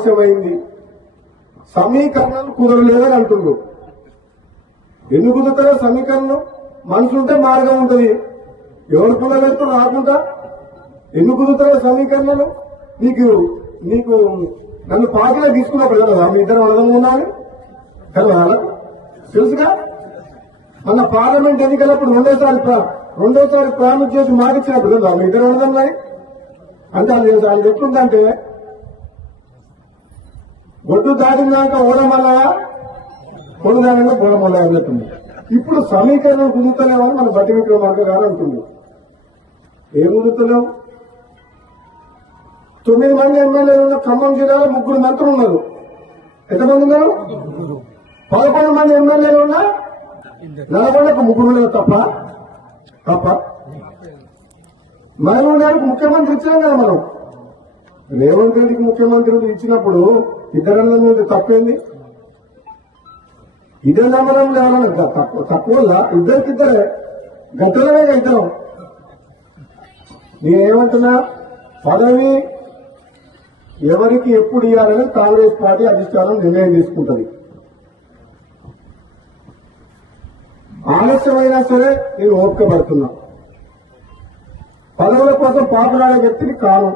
ఆలస్యమైంది, సమీకరణాలు కుదరలేదని అంటున్నారు. ఎందుకు కుదురుతారో సమీకరణం? మనసుంటే మార్గం ఉంటుంది. ఎవరు కుదరలేదు రాకుండా ఎందుకు కుదురుతారో సమీకరణలు? నీకు నీకు నన్ను పార్టీలో తీసుకున్నప్పుడు కదా మీ ఇద్దరు అర్థం ఉండాలి కదా, తెలుసుగా. మన పార్లమెంట్ ఎన్నికలప్పుడు రెండోసారి ప్రామిస్ చేసి మాటిచ్చినప్పుడు కదా మీ ఇద్దరు అర్థంలాయి. అంటే అది ఎట్లుందంటే ఒడ్డు దాటినాక ఓడమల్ల కొడుదానంగా బోడమల్ల అన్నట్టుంది. ఇప్పుడు సమీకరణం కుదురుతలేమని మన బట్టి విక్రమార్క గారు అంటుంది. ఏం కుదురుతలేవు? 9 మంది ఎమ్మెల్యేలు ఉన్న ఖమ్మం జిల్లాలో 3 మంత్రులు ఉన్నారు. ఎంతమంది ఉన్నారు? 11 మంది ఎమ్మెల్యేలు ఉన్నా నల్గొండకు 3 ఉన్నారు. తప్ప మహబూబ్నగర్కు ముఖ్యమంత్రి ఇచ్చినాం కదా మనం. రేవంత్ రెడ్డికి ముఖ్యమంత్రి ఇచ్చినప్పుడు ఇద్దరన్న మీద తప్పేంది? ఇదే నమ్మడం లేవన్నా తక్కువ ఇద్దరికిద్దరే గట్టలనే ఇద్దరం. నేనేమంటున్నా, పదవి ఎవరికి ఎప్పుడు ఇవ్వాలని కాంగ్రెస్ పార్టీ అధిష్టానం నిర్ణయం తీసుకుంటుంది. ఆలస్యమైనా సరే నేను ఓపిక పడుతున్నా. పదవుల కోసం పాకులాడే వ్యక్తిని కాను.